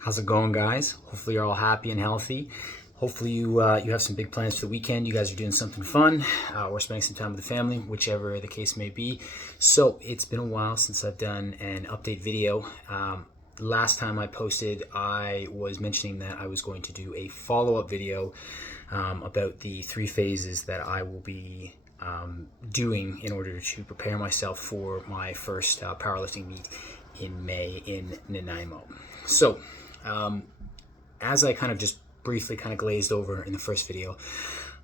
How's it going, guys? Hopefully you're all happy and healthy. Hopefully you have some big plans for the weekend. You guys are doing something fun or spending some time with the family, whichever the case may be. So it's been a while since I've done an update video. Last time I posted, I was mentioning that I was going to do a follow-up video about the 3 phases that I will be doing in order to prepare myself for my first powerlifting meet in May in Nanaimo. So as I kind of just briefly kind of glazed over in the first video,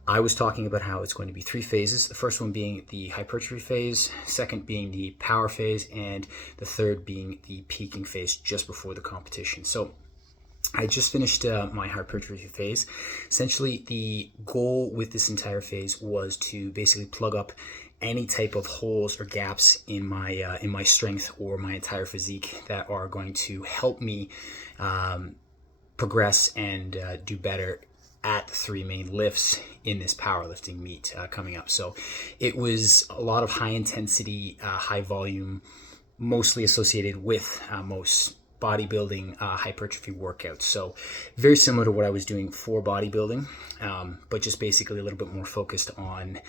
I was talking about how it's going to be 3 phases. The first one being the hypertrophy phase, second being the power phase, and the third being the peaking phase just before the competition. So I just finished my hypertrophy phase. Essentially, the goal with this entire phase was to basically plug up any type of holes or gaps in my strength or my entire physique that are going to help me progress and do better at the 3 main lifts in this powerlifting meet coming up. So it was a lot of high intensity, high volume, mostly associated with most bodybuilding hypertrophy workouts. So very similar to what I was doing for bodybuilding, but just basically a little bit more focused on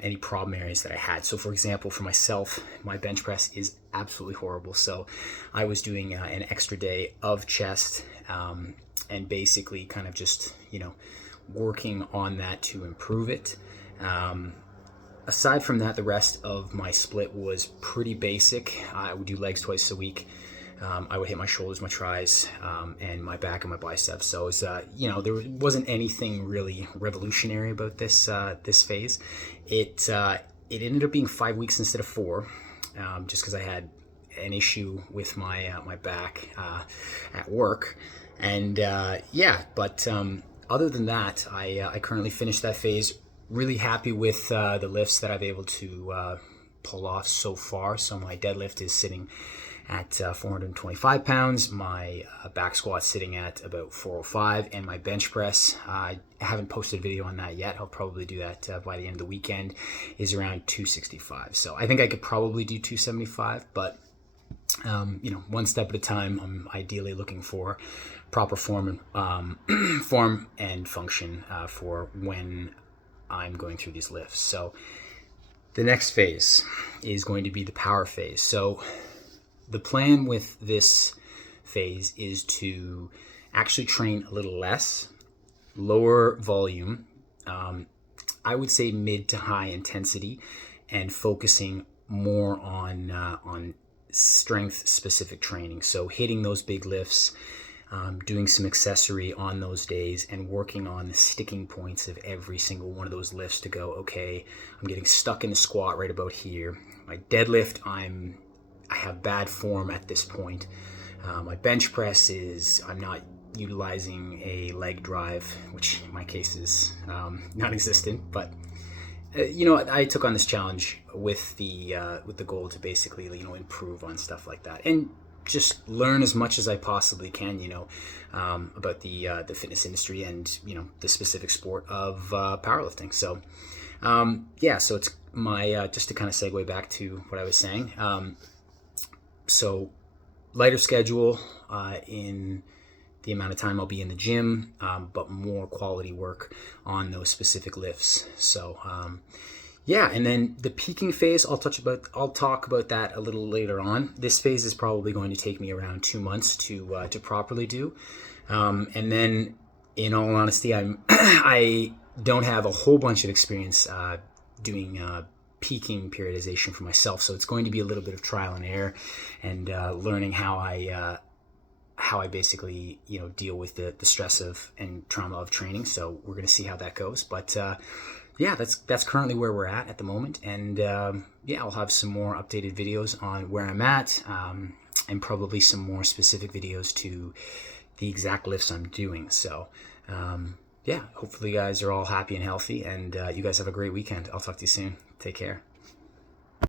any problem areas that I had. So for example, for myself, my bench press is absolutely horrible. So I was doing an extra day of chest and basically kind of just, working on that to improve it. Aside from that, the rest of my split was pretty basic. I would do legs twice a week. I would hit my shoulders, my tris, and my back and my biceps. So it was, there wasn't anything really revolutionary about this phase. It ended up being 5 weeks instead of 4, just because I had an issue with my back at work. And but other than that, I currently finished that phase. Really happy with the lifts that I've been able to pull off so far. So my deadlift is sitting at 425 pounds, my back squat sitting at about 405, and my bench press, I haven't posted a video on that yet, I'll probably do that by the end of the weekend, is around 265. So I think I could probably do 275, but one step at a time. I'm ideally looking for proper form and function for when I'm going through these lifts. So the next phase is going to be the power phase. So the plan with this phase is to actually train a little less, lower volume, I would say mid to high intensity, and focusing more on strength specific training. So hitting those big lifts, doing some accessory on those days, and working on the sticking points of every single one of those lifts to go, okay, I'm getting stuck in the squat right about here. My deadlift, I have bad form at this point. My bench press I'm not utilizing a leg drive, which in my case is non-existent, but I took on this challenge with the goal to basically, improve on stuff like that and just learn as much as I possibly can, about the fitness industry and, the specific sport of powerlifting. So, so it's my, just to kind of segue back to what I was saying. So lighter schedule in the amount of time I'll be in the gym, but more quality work on those specific lifts. So, and then the peaking phase, I'll talk about that a little later on. This phase is probably going to take me around 2 months to properly do. And then, in all honesty, I don't have a whole bunch of experience doing peaking periodization for myself, so it's going to be a little bit of trial and error and learning how I basically deal with the stress of and trauma of training. So we're going to see how that goes, but that's currently where we're at the moment, and I'll have some more updated videos on where I'm at, and probably some more specific videos to the exact lifts I'm doing. So hopefully you guys are all happy and healthy, and you guys have a great weekend. I'll talk to you soon. Take care.